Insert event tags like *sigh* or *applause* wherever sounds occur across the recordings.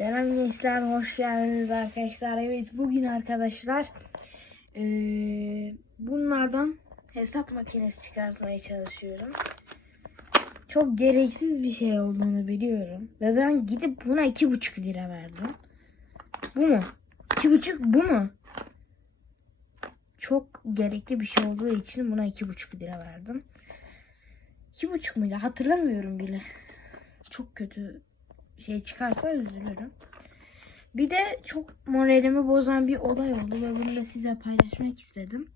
Selam gençler, hoş geldiniz arkadaşlar. Evet, bugün arkadaşlar eee, bunlardan hesap makinesi çıkartmaya çalışıyorum. Çok gereksiz bir şey olduğunu biliyorum. Ve ben gidip buna iki buçuk lira verdim. Bu mu? İki buçuk bu mu? Çok gerekli bir şey olduğu için buna iki buçuk lira verdim. İki buçuk muydu? Hatırlamıyorum bile. Çok kötü şey çıkarsa üzülürüm. Bir de çok moralimi bozan bir olay oldu ve bunu da size paylaşmak istedim.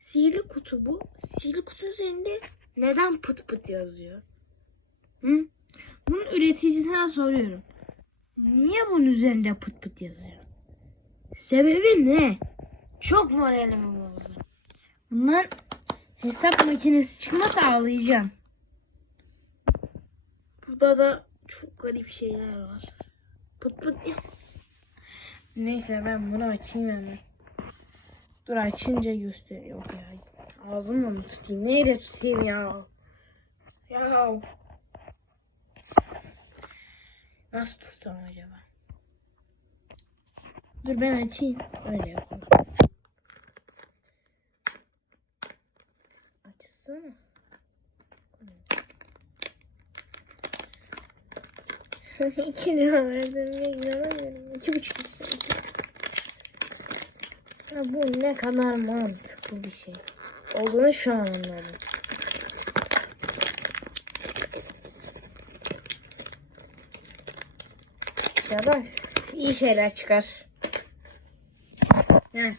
Sihirli kutu bu. Sihirli kutu üzerinde neden pıt pıt yazıyor? Hı? Bunun üreticisine soruyorum. Niye bunun üzerinde pıt pıt yazıyor? Sebebi ne? Çok moralimi bozdu. Bundan hesap makinesi çıkmasa ağlayacağım. Burada da çok garip şeyler var. Pıt pıt. Neyse ben bunu açayım hemen. Dur açınca göster. Yok ya. Ağzımla mı tutayım? Neyle tutayım ya? Ya. Nasıl tutsam acaba? Dur ben açayım. Öyle yapalım. 2 lira verdim. Ne güzel verdim. 2,5 istedim. Ya bu ne kadar mantıklı bir şey. Olduğunu şu an anladım. Ya da iyi şeyler çıkar. Ne?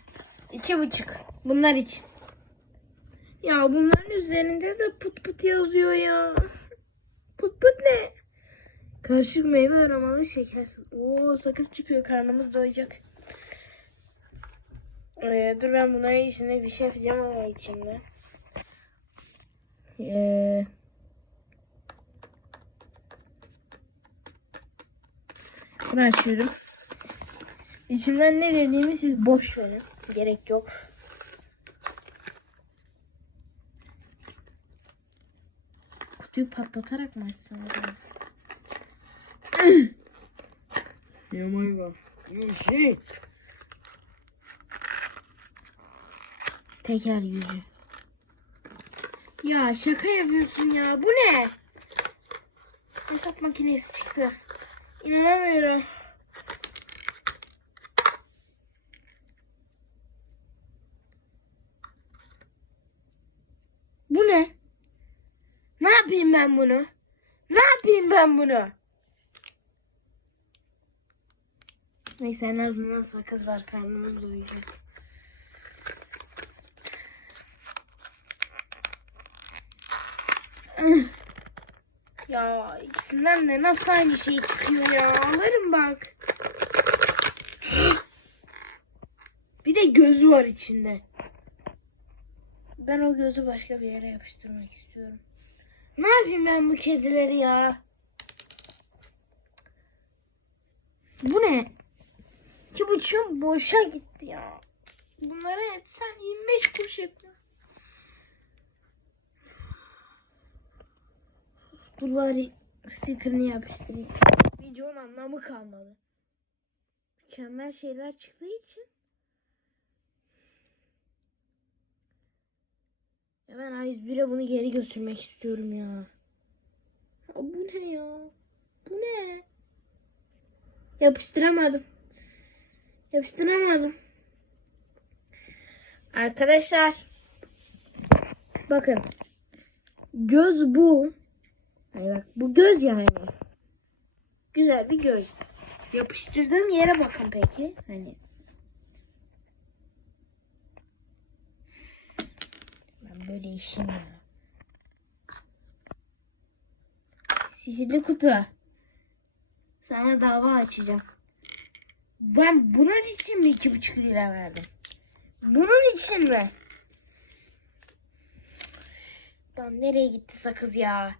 İki buçuk. Bunlar için. Ya bunların üzerinde de pıt pıt yazıyor ya. Pıt pıt ne? Karışık meyve aromalı şeker. Oo sakız çıkıyor karnımız doyacak. Ee, dur ben bunların içine bir şey yapacağım ama içinde. Ee, bunu açıyorum. İçimden ne dediğimi siz boş verin. Gerek yok. Kutuyu patlatarak mı açsam acaba? Yamayla. Şey. Teker yüzü. Ya şaka yapıyorsun ya. Bu ne? Hesap makinesi çıktı. İnanamıyorum. Bu ne? Ne yapayım ben bunu? Ne yapayım ben bunu? Neyse en azından sakız var doyacak. Ya ikisinden de nasıl aynı şey çıkıyor ya? Anlarım bak. Bir de gözü var içinde. Ben o gözü başka bir yere yapıştırmak istiyorum. Ne yapayım ben bu kedileri ya? Bu ne? İki buçuğum boşa gitti ya. Bunlara etsen 25 kuruş etmez. Dur bari sticker'ını yapıştırayım. Videonun anlamı kalmadı. Mükemmel şeyler çıktığı için. Ben A101'e bunu geri götürmek istiyorum ya. ya. Bu ne ya? Bu ne? Yapıştıramadım. Yapıştıramadım. Arkadaşlar. Bakın. Göz bu. Hayır bak bu göz yani. Güzel bir göz. Yapıştırdığım yere bakın peki. Hani. Ben böyle işim ya. Sihirli kutu. Sana dava açacağım. Ben bunun için mi iki buçuk lira verdim? Bunun için mi? Ben nereye gitti sakız ya?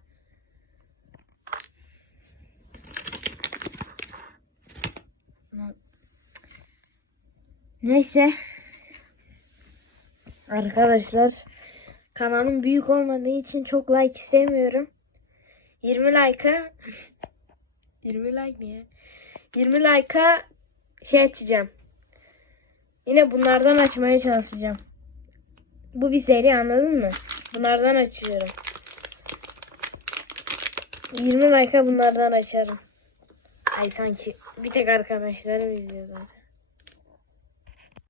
Neyse. Arkadaşlar kanalım büyük olmadığı için çok like istemiyorum. 20 like'a *laughs* 20 like niye? 20 like'a şey açacağım. Yine bunlardan açmaya çalışacağım. Bu bir seri anladın mı? Bunlardan açıyorum. 20 like'a bunlardan açarım. Ay sanki bir tek arkadaşlarım izliyor zaten.